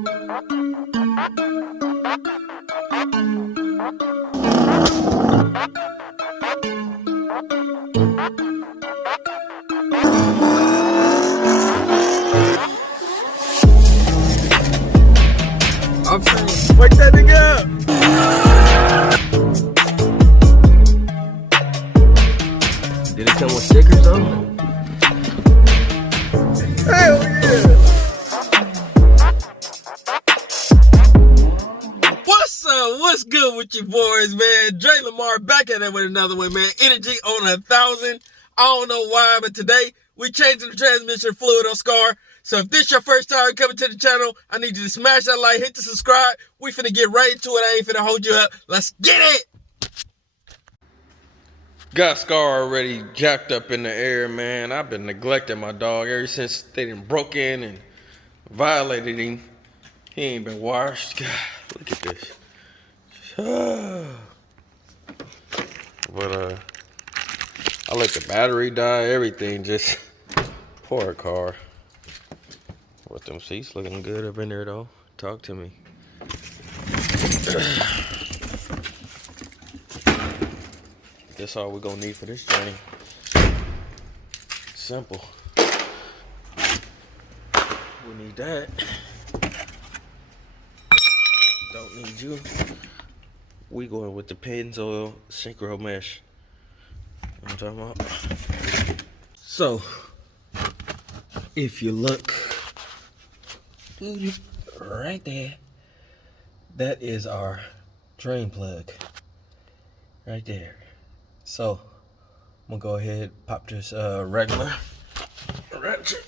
I'm saying, wake that nigga up. Did it come with stickers though? Hell yeah! What's up? What's good with you boys, man? Dre Lamar back at it with another one, man. Energy on 1,000. I don't know why, but today we changing the transmission fluid on Scar. So if this your first time coming to the channel, I need you to smash that like, hit the subscribe. We finna get right into it. I ain't finna hold you up. Let's get it! Got Scar already jacked up in the air, man. I've been neglecting my dog ever since they done broke in and violated him. He ain't been washed. God, look at this. But I let the battery die, everything, just poor car. With them seats looking good up in there though. Talk to me. That's all we're gonna need for this journey. Simple. We need that. Don't need you. We going with the Pennzoil Synchromesh. You know what I'm talking about? So, if you look right there, that is our drain plug right there. So I'm gonna go ahead and pop this regular ratchet.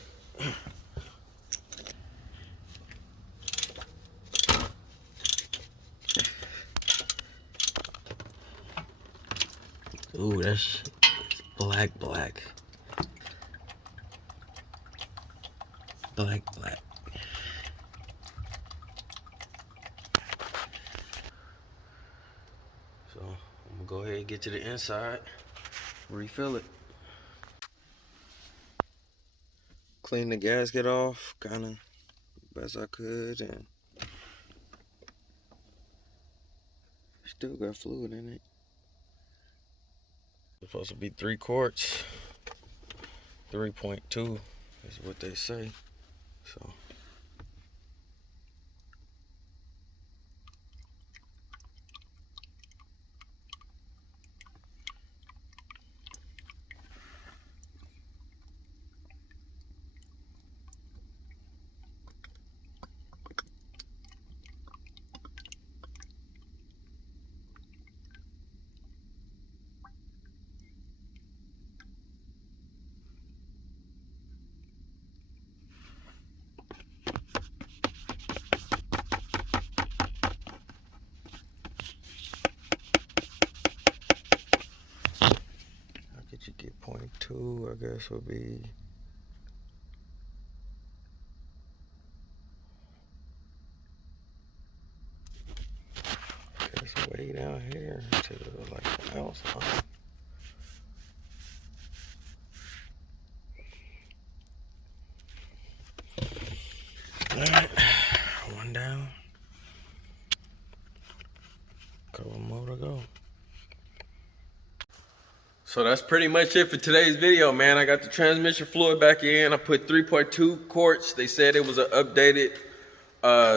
Ooh, that's black. So I'm gonna go ahead and get to the inside, refill it. Clean the gasket off, kinda best I could, and still got fluid in it. It's supposed to be 3 quarts. 3.2 is what they say. So you get 0.2, I guess would be way down here to like an ounce line. Alright, one down. Couple more to go. So that's pretty much it for today's video, man. I got the transmission fluid back in. I put 3.2 quarts. They said it was an updated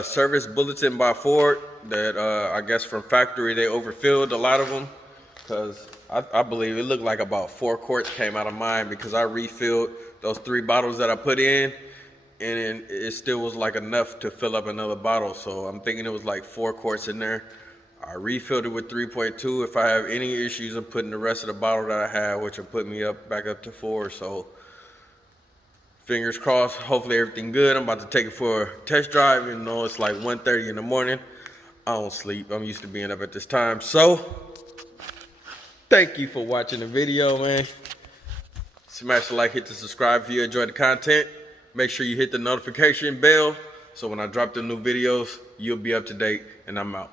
service bulletin by Ford that I guess from factory they overfilled a lot of them, because I believe it looked like about 4 quarts came out of mine, because I refilled those 3 bottles that I put in, and it still was like enough to fill up another bottle. So I'm thinking it was like 4 quarts in there. I refilled it with 3.2. If I have any issues, I'm putting the rest of the bottle that I have, which will put me back up to 4. So fingers crossed, hopefully everything good. I'm about to take it for a test drive, even though it's like 1:30 in the morning. I don't sleep. I'm used to being up at this time. So thank you for watching the video, man. Smash the like, hit the subscribe if you enjoyed the content. Make sure you hit the notification bell so when I drop the new videos, you'll be up to date, and I'm out.